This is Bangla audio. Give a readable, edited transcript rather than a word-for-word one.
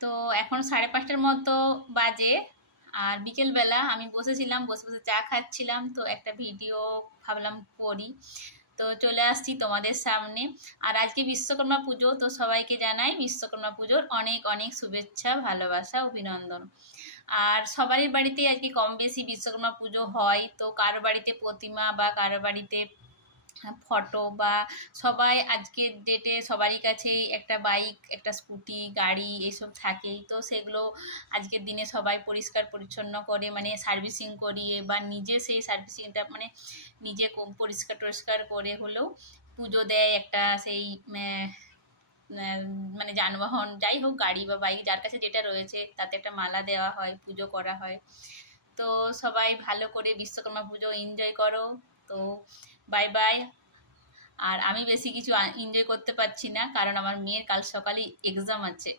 তো এখন 5:30টার মতো বাজে। আর বিকেলবেলা আমি বসেছিলাম, বসে বসে চা খাচ্ছিলাম, তো একটা ভিডিও ভাবলাম করি। তো চলে আসছি তোমাদের সামনে। আর আজকে বিশ্বকর্মা পুজো, তো সবাইকে জানাই বিশ্বকর্মা পুজোর অনেক অনেক শুভেচ্ছা, ভালোবাসা, অভিনন্দন। আর সবারই বাড়িতেই আজকে কম বেশি বিশ্বকর্মা পুজো হয়, তো কারো বাড়িতে প্রতিমা বা কারো বাড়িতে ফটো বা সবাই আজকের ডেটে সবারই কাছেই একটা বাইক, একটা স্কুটি, গাড়ি এসব থাকেই, তো সেগুলো আজকের দিনে সবাই পরিষ্কার পরিচ্ছন্ন করে, মানে সার্ভিসিং করিয়ে বা নিজে সেই সার্ভিসিংটা মানে নিজে পরিষ্কার টরিষ্কার করে হলেও পুজো দেয় একটা সেই মানে যানবাহন যাই হোক, গাড়ি বা বাইক যার কাছে যেটা রয়েছে তাতে একটা মালা দেওয়া হয়, পুজো করা হয়। তো সবাই ভালো করে বিশ্বকর্মা পুজো এনজয় করো। তো বাই বাই। আর আমি বেশি কিছু এনজয় করতে পারছি না, কারণ আমার মেয়ের কাল সকালে এক্সাম আছে।